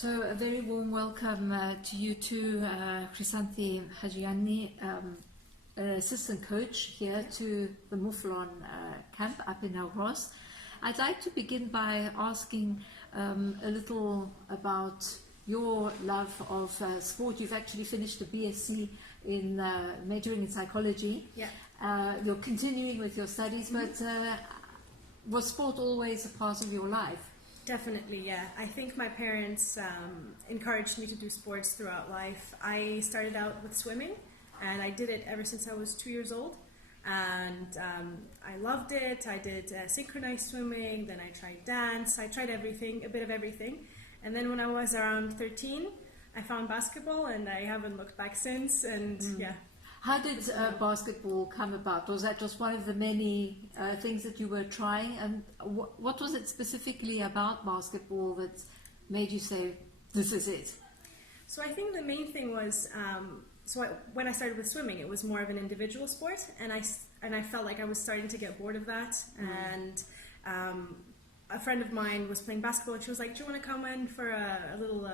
So a very warm welcome to you too, Chrysanthi Hadjiyianni, assistant coach here to the Moufflons camp up in Alros. I'd like to begin by asking a little about your love of sport. You've actually finished a BSc in majoring in psychology. Yeah. You're continuing with your studies, but was sport always a part of your life? Definitely, yeah. I think my parents encouraged me to do sports throughout life. I started out with swimming, and I did it ever since I was 2 years old. And I loved it. I did synchronized swimming, then I tried dance. I tried everything, a bit of everything. And then when I was around 13, I found basketball, and I haven't looked back since. And yeah. How did basketball come about? Was that just one of the many things that you were trying? And what was it specifically about basketball that made you say, this is it? So I think the main thing was, when I started with swimming, it was more of an individual sport, and I felt like I was starting to get bored of that. And a friend of mine was playing basketball, and she was like, do you want to come in for a little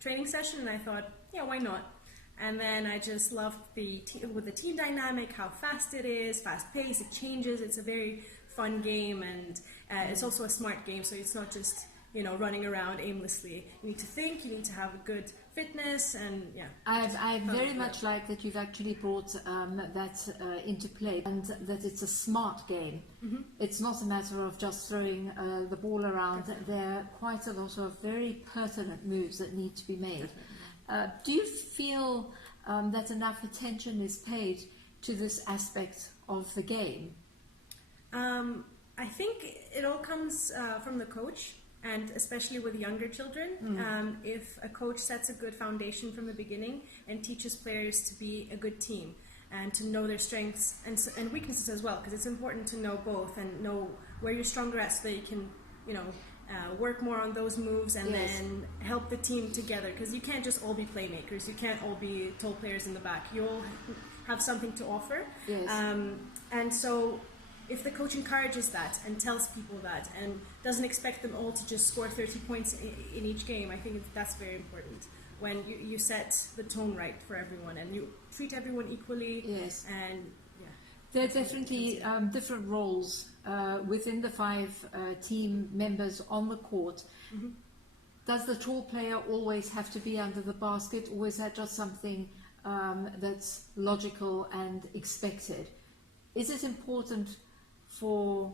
training session? And I thought, yeah, why not? And then I just loved the team dynamic, how fast it is, fast paced, it changes. It's a very fun game, and it's also a smart game. So it's not just running around aimlessly. You need to think. You need to have a good fitness, and yeah. I very much like that you've actually brought that into play, and that it's a smart game. Mm-hmm. It's not a matter of just throwing the ball around. Definitely. There are quite a lot of very pertinent moves that need to be made. Do you feel that enough attention is paid to this aspect of the game? I think it all comes from the coach, and especially with younger children. If a coach sets a good foundation from the beginning and teaches players to be a good team and to know their strengths and weaknesses as well, because it's important to know both and know where you're stronger at, so that you can, work more on those moves and then help the team together, because you can't just all be playmakers. You can't all be tall players in the back. You'll have something to offer. Yes. And so if the coach encourages that and tells people that and doesn't expect them all to just score 30 points in each game, I think that's very important. When you set the tone right for everyone and you treat everyone equally. Yes. And there are definitely different roles within the 5 team members on the court. Mm-hmm. Does the tall player always have to be under the basket, or is that just something that's logical and expected? Is it important for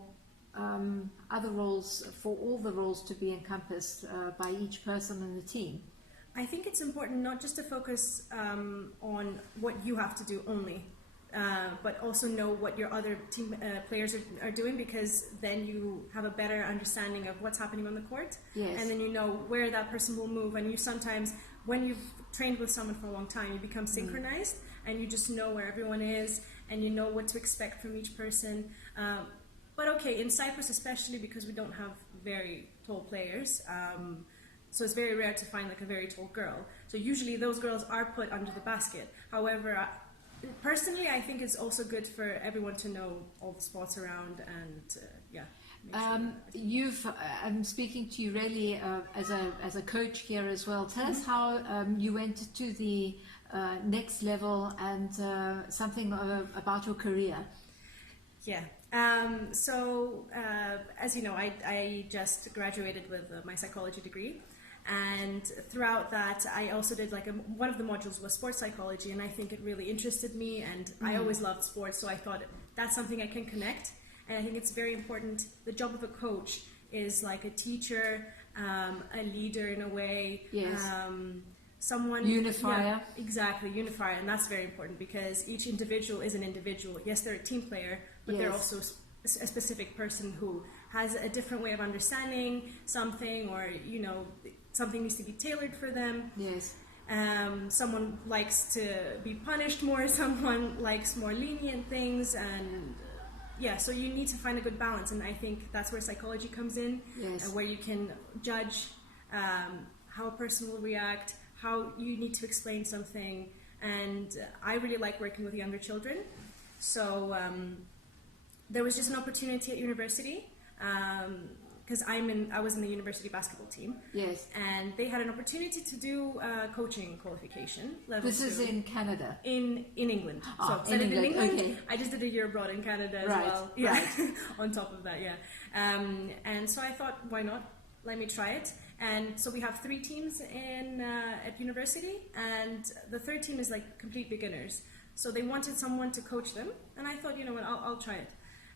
other roles, for all the roles to be encompassed by each person in the team? I think it's important not just to focus on what you have to do only, but also know what your other team players are doing, because then you have a better understanding of what's happening on the court. Yes. And then you know where that person will move. And you sometimes, when you've trained with someone for a long time, you become synchronized and you just know where everyone is and you know what to expect from each person. But okay, in Cyprus especially, because we don't have very tall players, so it's very rare to find like a very tall girl. So usually those girls are put under the basket. However, personally, I think it's also good for everyone to know all the spots around and I'm speaking to you really as a coach here as well. Tell us how you went to the next level and something about your career. Yeah. So as you know, I just graduated with my psychology degree. And throughout that, I also did one of the modules was sports psychology, and I think it really interested me, and I always loved sports, so I thought that's something I can connect. And I think it's very important. The job of a coach is like a teacher, a leader in a way. Yes. Someone unifier. Yeah, exactly, unifier, and that's very important, because each individual is an individual. Yes, they're a team player, but they're also a specific person who has a different way of understanding something, or something needs to be tailored for them. Yes. Someone likes to be punished more, someone likes more lenient things, and so you need to find a good balance, and I think that's where psychology comes in. Yes. Where you can judge how a person will react, how you need to explain something, and I really like working with younger children. So there was just an opportunity at university because I was in the university basketball team. Yes. And they had an opportunity to do coaching qualification. This is in Canada? In England. Oh, so in England. Okay. I just did a year abroad in Canada as well. Yeah. Right. On top of that, yeah. And so I thought, why not? Let me try it. And so we have 3 teams at university, and the 3rd team is like complete beginners. So they wanted someone to coach them, and I thought, you know what, I'll try it.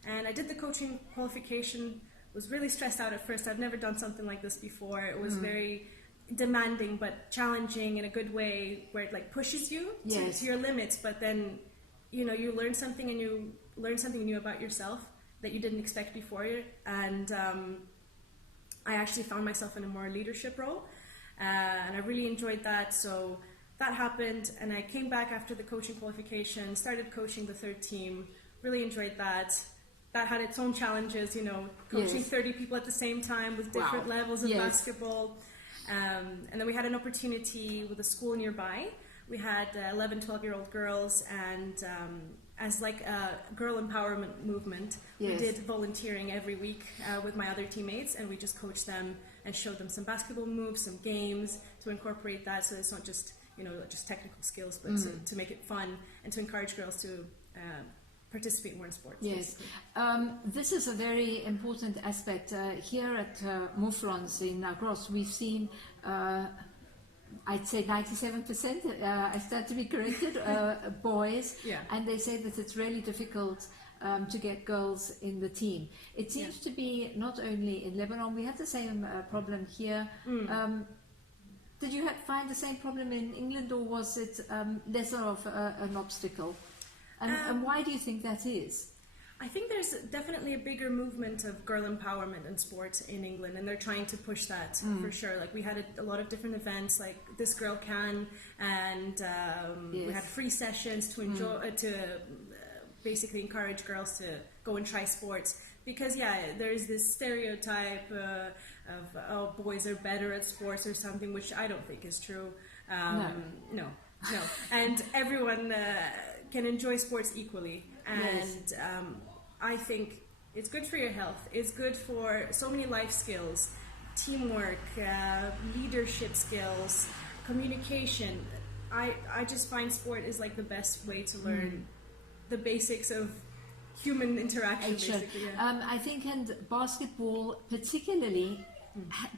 And I did the coaching qualification, was really stressed out at first. I've never done something like this before. It was very demanding, but challenging in a good way, where it like pushes you to your limits, but then, you know, you learn something, and you learn something new about yourself that you didn't expect before. And I actually found myself in a more leadership role, and I really enjoyed that. So that happened, and I came back after the coaching qualification, started coaching the 3rd team, really enjoyed that. That had its own challenges, you know, coaching 30 people at the same time with different levels of basketball. And then we had an opportunity with a school nearby. We had 11, 12-year-old girls, and as like a girl empowerment movement, we did volunteering every week with my other teammates, and we just coached them and showed them some basketball moves, some games to incorporate that, so it's not just, you know, just technical skills, but to make it fun and to encourage girls to participate more in sports. Yes, this is a very important aspect. Here at Moufflons in Gross, we've seen I'd say 97%, I stand to be corrected, boys, and they say that it's really difficult to get girls in the team. It seems to be not only in Lebanon, we have the same problem here. Did you find the same problem in England, or was it lesser of an obstacle? And why do you think that is? I think there's definitely a bigger movement of girl empowerment in sports in England, and they're trying to push that for sure. Like we had a lot of different events, like This Girl Can, and we had free sessions to enjoy, to basically encourage girls to go and try sports. Because there's this stereotype of boys are better at sports or something, which I don't think is true. No. And everyone can enjoy sports equally, and I think it's good for your health. It's good for so many life skills, teamwork, leadership skills, communication. I just find sport is like the best way to learn the basics of human interaction. Basically, I think, and basketball particularly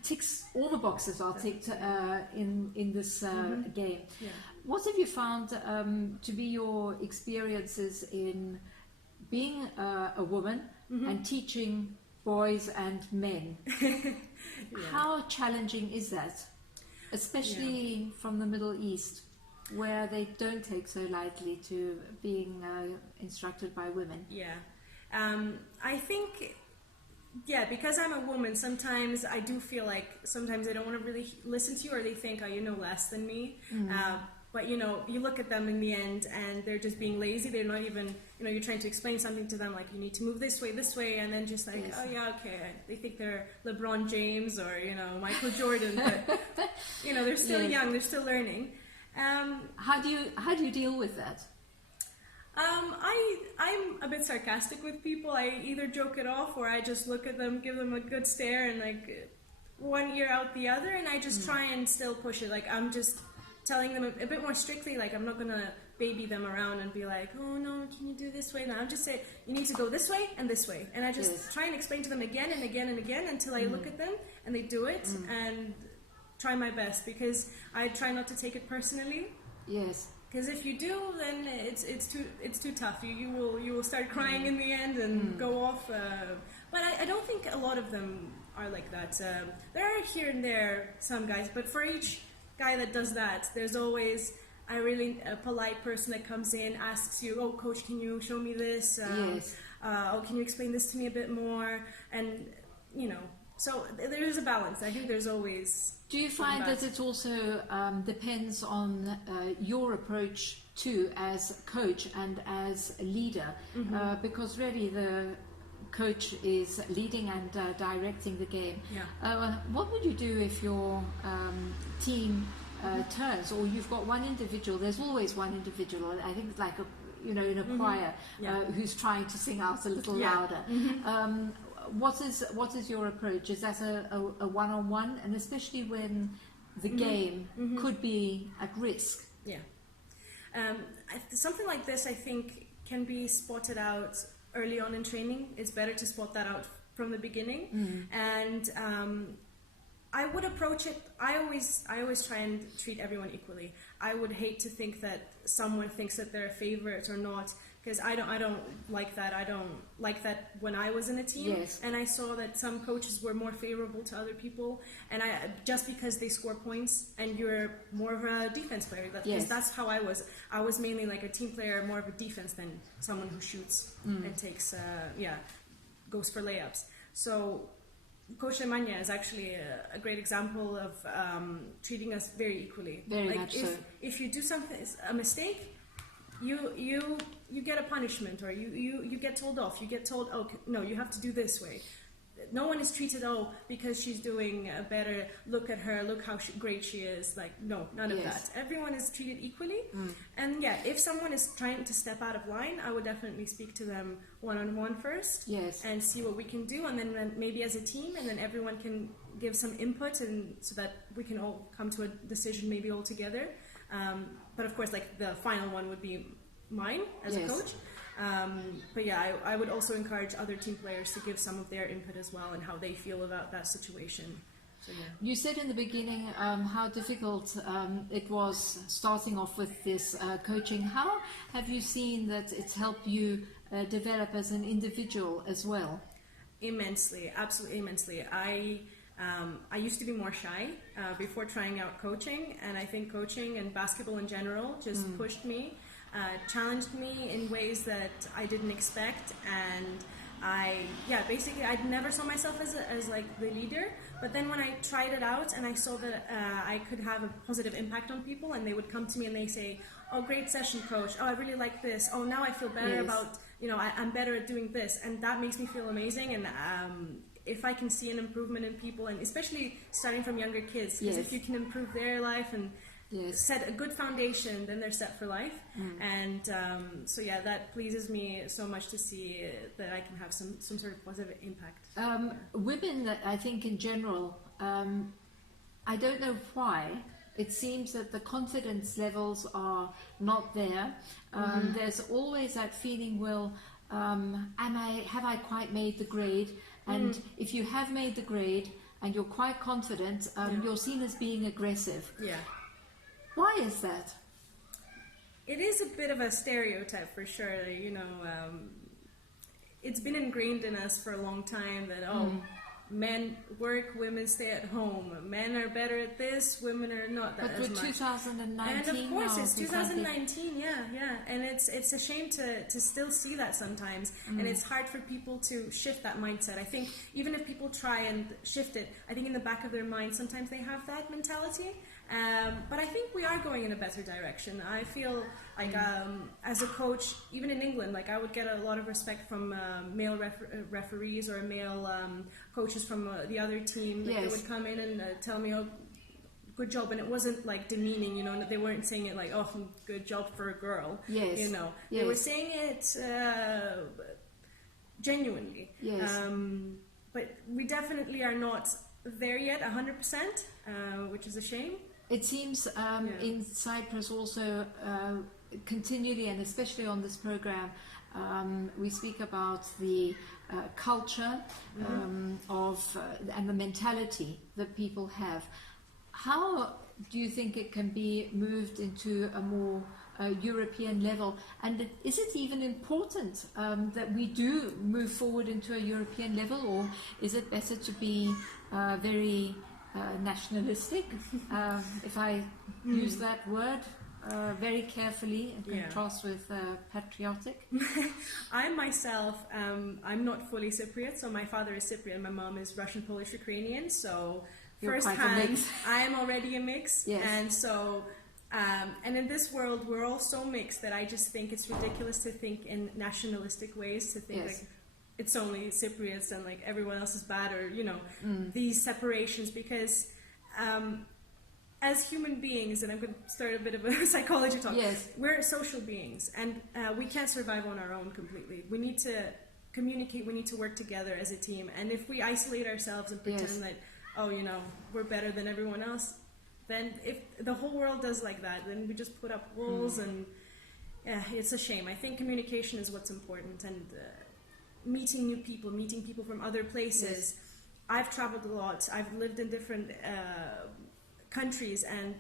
ticks all the boxes are ticked in this game. What have you found to be your experiences in being a woman and teaching boys and men? How challenging is that, especially from the Middle East, where they don't take so lightly to being instructed by women? I think because I'm a woman, sometimes I do feel like sometimes they don't want to really listen to you, or they think, oh, you know less than me. But you know, you look at them in the end, and they're just being lazy. They're not even, you know, you're trying to explain something to them, like you need to move this way, and then just like, oh yeah, okay. They think they're LeBron James or, you know, Michael Jordan, but you know, they're still young, they're still learning. How do you deal with that? I'm a bit sarcastic with people. I either joke it off, or I just look at them, give them a good stare, and like one ear out the other, and I just try and still push it. Like I'm just telling them a bit more strictly, like I'm not gonna baby them around and be like, oh no, can you do this way? No, I'll just say, you need to go this way and this way. And I just try and explain to them again and again and again until I look at them and they do it, and try my best, because I try not to take it personally. Yes. Because if you do, then it's too tough. You will start crying in the end and go off. But I don't think a lot of them are like that. There are here and there some guys, but for each guy that does that, there's always a polite person that comes in, asks you, oh coach, can you show me this? Oh, can you explain this to me a bit more? And you know, so there is a balance. I think there's always. Do you find that it also depends on your approach too, as coach and as a leader? Because really the coach is leading and directing the game. What would you do if your team turns, or you've got one individual? There's always one individual. I think it's like in a choir who's trying to sing out a little louder. what is your approach? Is that a one-on-one, and especially when the game could be at risk? Yeah. Something like this, I think, can be spotted out early on in training. It's better to spot that out from the beginning. And I would approach it. I always try and treat everyone equally. I would hate to think that someone thinks that they're a favorite or not, because I don't like that. I don't like that when I was in a team. Yes. And I saw that some coaches were more favorable to other people, and just because they score points and you're more of a defense player. Because that's how I was. I was mainly like a team player, more of a defense than someone who shoots and takes goes for layups. So Coach Emanya is actually a great example of treating us very equally. Very much so. If you do a mistake, you get a punishment, or you get told off. You get told, oh no, you have to do this way. No one is treated, because she's doing better, look at her, look how great she is. Like, no, none of that. Everyone is treated equally. And yeah, if someone is trying to step out of line, I would definitely speak to them one-on-one first. Yes. And see what we can do, and then maybe as a team, and then everyone can give some input, and so that we can all come to a decision maybe all together. But of course, like, the final one would be mine as a coach. But yeah, I would also encourage other team players to give some of their input as well, and how they feel about that situation. So, yeah. You said in the beginning how difficult it was starting off with this coaching. How have you seen that it's helped you develop as an individual as well? Immensely, absolutely immensely. I used to be more shy before trying out coaching, and I think coaching and basketball in general just pushed me, challenged me in ways that I didn't expect, and I never saw myself as like the leader. But then when I tried it out and I saw that I could have a positive impact on people, and they would come to me and they say, oh, great session, coach, oh, I really like this, oh, now I feel better about, I'm better at doing this, and that makes me feel amazing. And if I can see an improvement in people, and especially starting from younger kids, because if you can improve their life and set a good foundation, then they're set for life. And so yeah, that pleases me so much to see that I can have some sort of positive impact. Women, I think in general, I don't know why, it seems that the confidence levels are not there. There's always that feeling, well, have I quite made the grade? And if you have made the grade and you're quite confident, you're seen as being aggressive. Yeah. Why is that? It is a bit of a stereotype for sure. It's been ingrained in us for a long time that, men work, women stay at home. Men are better at this, women are not that but as much. But 2019 and of course, now, it's 2019, yeah. And it's a shame to still see that sometimes. And it's hard for people to shift that mindset. I think even if people try and shift it, I think in the back of their mind, sometimes they have that mentality. But I think we are going in a better direction. I feel like as a coach, even in England, like I would get a lot of respect from male referees or male coaches from the other team. Like, they would come in and tell me, oh, good job. And it wasn't like demeaning, they weren't saying it like, oh, good job for a girl. They were saying it genuinely. But we definitely are not there yet 100%, which is a shame. It seems in Cyprus also continually, and especially on this program, we speak about the culture of and the mentality that people have. How do you think it can be moved into a more European level? And is it even important that we do move forward into a European level, or is it better to be very nationalistic, if I use that word very carefully in contrast with patriotic? I myself, I'm not fully Cypriot, so my father is Cypriot, my mom is Russian, Polish, Ukrainian, so firsthand I am already a mix. And so and in this world we're all so mixed that I just think it's ridiculous to think in nationalistic ways, to think like it's only Cypriots and like everyone else is bad, or these separations, because as human beings, and I'm going to start a bit of a psychology talk, we're social beings, and we can't survive on our own completely. We need to communicate, we need to work together as a team. And if we isolate ourselves and pretend that, oh, you know, we're better than everyone else, then if the whole world does like that, then we just put up walls and yeah, it's a shame. I think communication is what's important, and meeting new people, meeting people from other places. I've traveled a lot. I've lived in different countries, and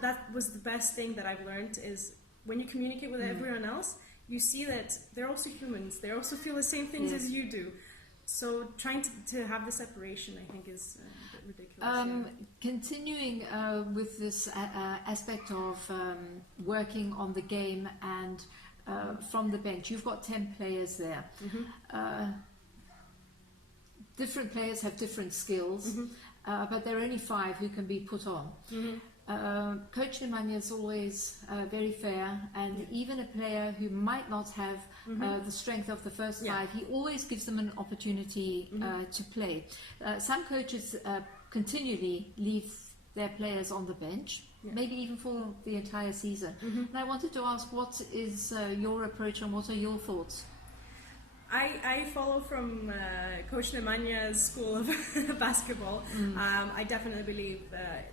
that was the best thing that I've learned is when you communicate with everyone else, you see that they're also humans. They also feel the same things as you do. So trying to have the separation, I think, is a bit ridiculous. Continuing with this aspect of working on the game and from the bench, you've got 10 players there. Different players have different skills, but there are only 5 who can be put on. Coach Nemanja is always very fair, and even a player who might not have the strength of the first 5, he always gives them an opportunity to play. Some coaches continually leave their players on the bench, maybe even for the entire season. And I wanted to ask, what is your approach and what are your thoughts? I follow from Coach Nemanja's school of basketball. I definitely believe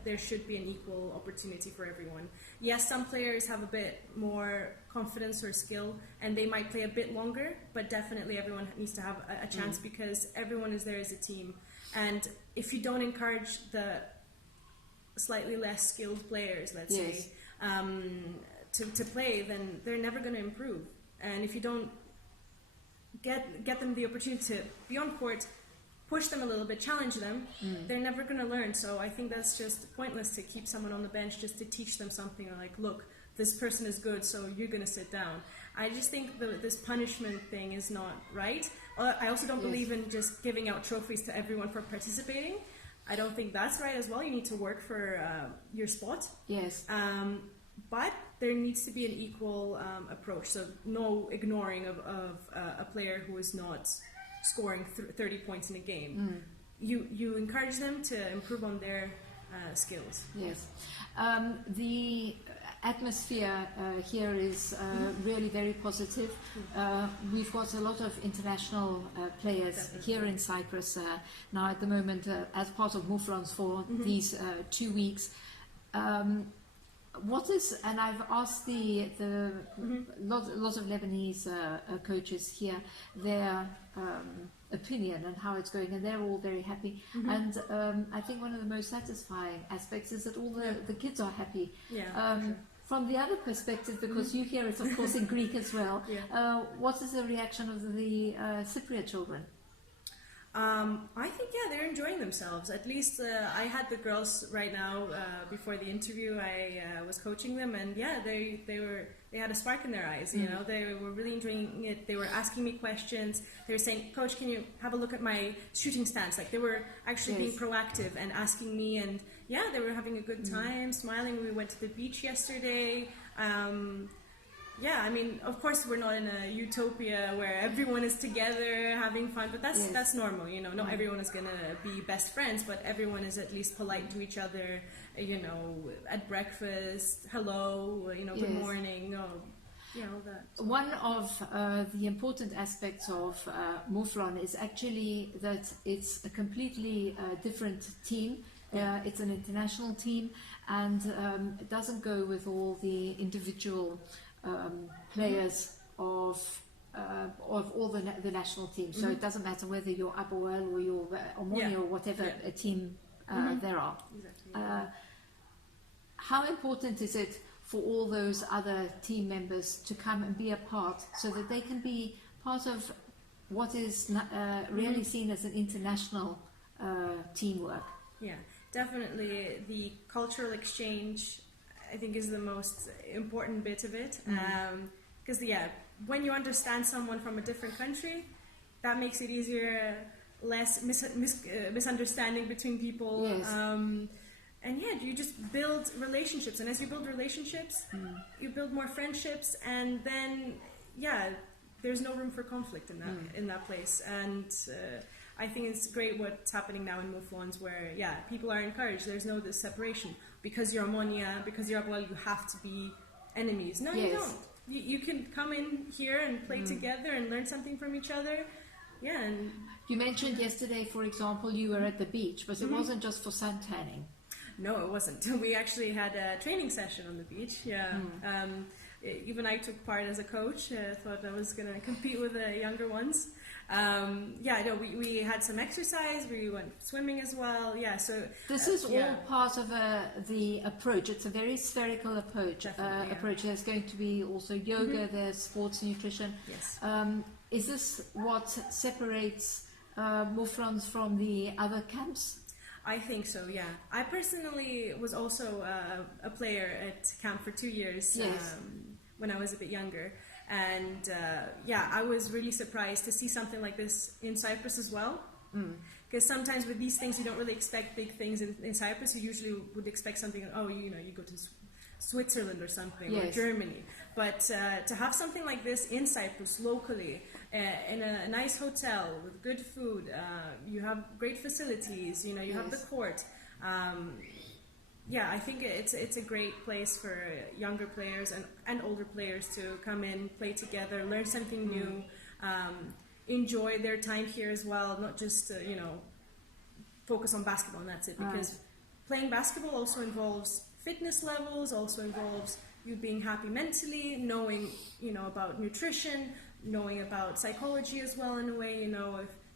there should be an equal opportunity for everyone. Yes, some players have a bit more confidence or skill and they might play a bit longer, but definitely everyone needs to have a chance because everyone is there as a team. And if you don't encourage the slightly less skilled players, let's say, to play, then they're never going to improve. And if you don't get them the opportunity to be on court, push them a little bit, challenge them, they're never going to learn. So I think that's just pointless to keep someone on the bench just to teach them something, or like, look, this person is good, so you're going to sit down. I just think this punishment thing is not right. I also don't believe in just giving out trophies to everyone for participating. I don't think that's right as well. You need to work for your spot. Yes. But there needs to be an equal approach, so no ignoring of a player who is not scoring 30 points in a game. You encourage them to improve on their skills. Yes. The atmosphere here is really very positive. We've got a lot of international players here in Cyprus now at the moment as part of Moufflons for these 2 weeks. What is, and I've asked the lot of Lebanese coaches here their opinion and how it's going, and they're all very happy. And I think one of the most satisfying aspects is that all the kids are happy. From the other perspective, because you hear it of course in Greek as well, what is the reaction of the Cypriot children? I think they're enjoying themselves. At least I had the girls right now before the interview. I was coaching them, and they had a spark in their eyes. You know, they were really enjoying it. They were asking me questions. They were saying, "Coach, can you have a look at my shooting stance?" Like they were actually being proactive and asking me, and they were having a good time, smiling. We went to the beach yesterday. I mean, of course, we're not in a utopia where everyone is together having fun, but that's normal, you know. Not everyone is gonna be best friends, but everyone is at least polite to each other, you know, at breakfast, hello, you know, good morning, all that. One of the important aspects of Moufflons is actually that it's a completely different team. It's an international team, and it doesn't go with all the individual players of all the national teams. So it doesn't matter whether you're Apoel or you're Omoni or whatever a team there are. Exactly. How important is it for all those other team members to come and be a part, so that they can be part of what is really seen as an international teamwork? Yeah, definitely. The cultural exchange, I think, is the most important bit of it, because when you understand someone from a different country, that makes it easier, less misunderstanding between people. And you just build relationships, and as you build relationships, you build more friendships, and then there's no room for conflict in that place. And I think it's great what's happening now in Moufflons, where people are encouraged. There's no this separation. Because you're Ammonia, because you're Apoel, you have to be enemies. No, you don't. You can come in here and play together and learn something from each other. yeah. And You mentioned yesterday, for example, you were at the beach, but it wasn't just for sun tanning. no, it wasn't. We actually had a training session on the beach. Yeah. Even I took part as a coach. Thought I was going to compete with the younger ones. Yeah, no, we had some exercise. We went swimming as well. Yeah, so This is all part of the approach. It's a very spherical approach. Approach. There's going to be also yoga. There's sports nutrition. Yes. Is this what separates Moufflons from the other camps? I think so, yeah. I personally was also a player at camp for 2 years. Yes. When I was a bit younger. And yeah, I was really surprised to see something like this in Cyprus as well. Because sometimes with these things, you don't really expect big things in Cyprus. You usually would expect something, you go to Switzerland or something, or Germany. But to have something like this in Cyprus, locally, in a nice hotel with good food, you have great facilities, you have the court. Yeah, I think it's a great place for younger players and older players to come in, play together, learn something new, enjoy their time here as well, not just focus on basketball and that's it. Because playing basketball also involves fitness levels, also involves you being happy mentally, knowing about nutrition, knowing about psychology as well in a way,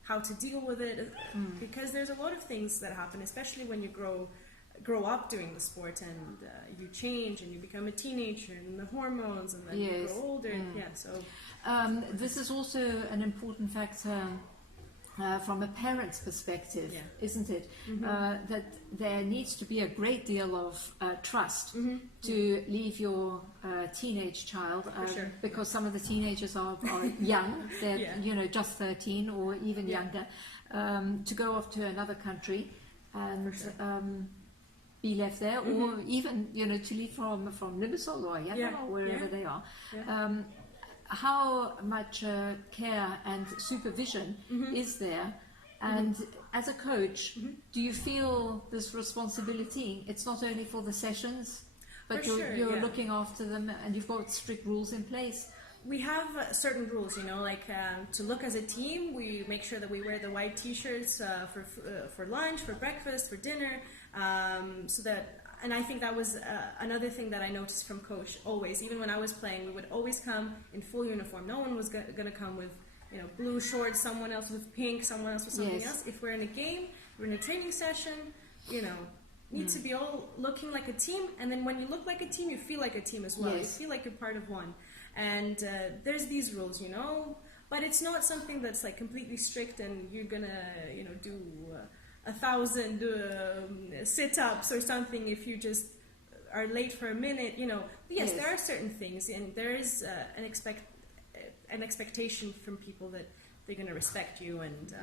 how to deal with it. Because there's a lot of things that happen, especially when you grow up doing the sport and you change and you become a teenager and the hormones and then you grow older. So this is also an important factor from a parent's perspective, isn't it? That there needs to be a great deal of trust to leave your teenage child, because some of the teenagers are young, they're just 13 or even younger, to go off to another country and be left there, or even to leave from Limassol or Yavin or wherever they are. How much care and supervision is there? And as a coach, do you feel this responsibility? It's not only for the sessions, but you're looking after them, and you've got strict rules in place. We have certain rules, like to look as a team. We make sure that we wear the white t-shirts for lunch, for breakfast, for dinner, and I think that was another thing that I noticed from coach always. Even when I was playing, we would always come in full uniform. No one was going to come with blue shorts, someone else with pink, someone else with something else. If we're in a game, we're in a training session, need to be all looking like a team. And then when you look like a team, you feel like a team as well. You feel like you're part of one. And there's these rules, but it's not something that's like completely strict and you're gonna do 1,000 sit-ups or something if you just are late for a minute. There are certain things, and there is an expectation from people that they're going to respect you and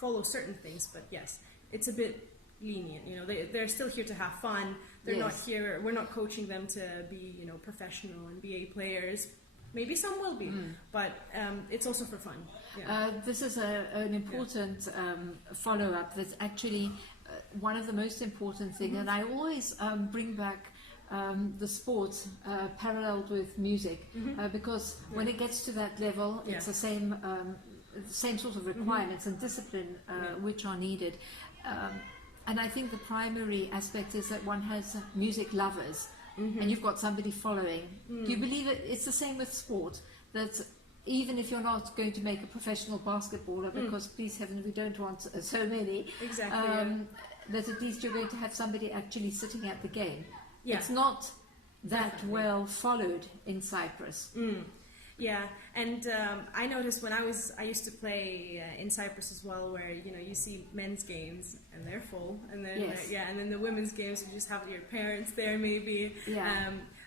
follow certain things. But yes, it's a bit lenient. They're still here to have fun. They're not here. We're not coaching them to be professional NBA players. Maybe some will be, but it's also for fun. This is an important follow-up. That's actually one of the most important things, and I always bring back the sport paralleled with music, because when it gets to that level, it's the same sort of requirements and discipline which are needed. And I think the primary aspect is that one has music lovers. And you've got somebody following. Do you believe it's the same with sport? That even if you're not going to make a professional basketballer, because please heaven we don't want so many, that at least you're going to have somebody actually sitting at the game. It's not that well followed in Cyprus. Yeah, and I noticed when I used to play in Cyprus as well, where you see men's games and they're full, and then and then the women's games you just have your parents there maybe,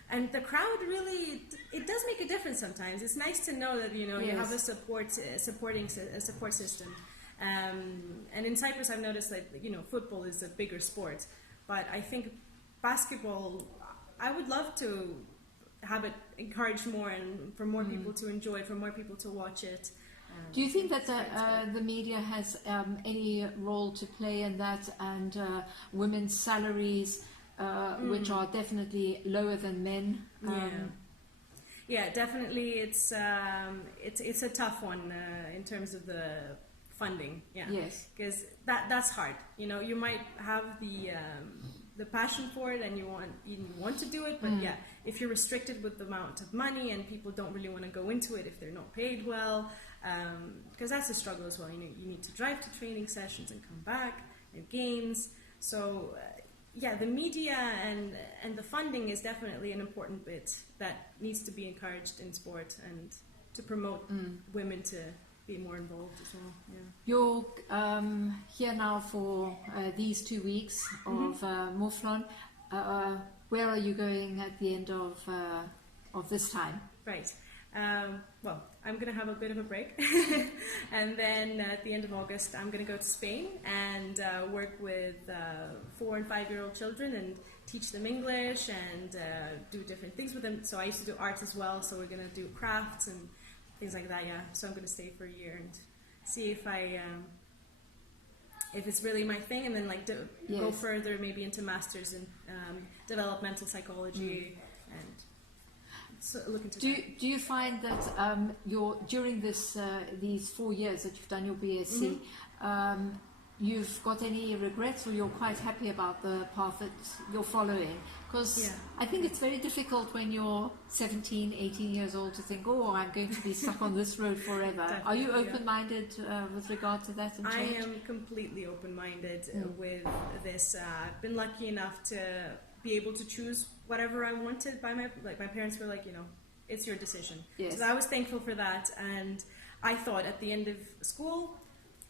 and the crowd really, it does make a difference sometimes. It's nice to know that you have a support system, and in Cyprus I've noticed that football is a bigger sport, but I think basketball, I would love to have it encouraged more and for more people to enjoy it, for more people to watch it. Do you think that the media has any role to play in that, and women's salaries, which are definitely lower than men? Yeah, definitely. It's a tough one in terms of the funding. Yeah. Yes. Because that's hard. You know, you might have the passion for it and you want to do it, but yeah, if you're restricted with the amount of money and people don't really want to go into it if they're not paid well, because that's a struggle as well. You know, you need to drive to training sessions and come back and games. So yeah, the media and the funding is definitely an important bit that needs to be encouraged in sport and to promote women to be more involved as well. Yeah. You're here now for these 2 weeks of Moufflons. Where are you going at the end of this time? Right. Well, I'm going to have a bit of a break. And then at the end of August, I'm going to go to Spain and work with 4 and 5-year-old children and teach them English and do different things with them. So I used to do art as well, so we're going to do crafts and things like that, yeah. So I'm going to stay for a year and see if if it's really my thing, and then like go further, maybe into masters in developmental psychology and so look into that. Do you find that during these 4 years that you've done your BSc, you've got any regrets, or you're quite happy about the path that you're following? Because I think it's very difficult when you're 17, 18 years old to think, oh, I'm going to be stuck on this road forever. Are you open-minded with regard to that? And I change? am completely open-minded with this. I've been lucky enough to be able to choose whatever I wanted. My parents were like, you know, it's your decision. Yes. So I was thankful for that, and I thought at the end of school,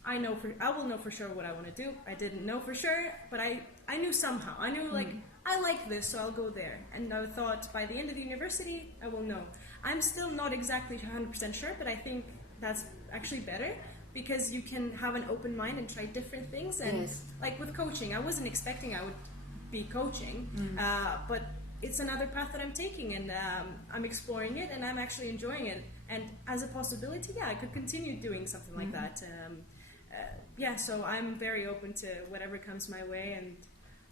I will know for sure what I want to do. I didn't know for sure, but I knew somehow. I knew like I like this, so I'll go there. And I thought by the end of the university, I will know. I'm still not exactly 100% sure, but I think that's actually better because you can have an open mind and try different things. And like with coaching, I wasn't expecting I would be coaching, but it's another path that I'm taking, and I'm exploring it, and I'm actually enjoying it. And as a possibility, I could continue doing something like that. So I'm very open to whatever comes my way and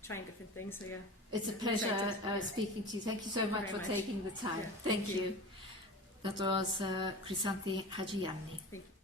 trying different things. So yeah, it's a pleasure speaking to you. Thank you so much for taking the time. Yeah, thank you. That was Chrysanthi Hadjiyianni. Thank you.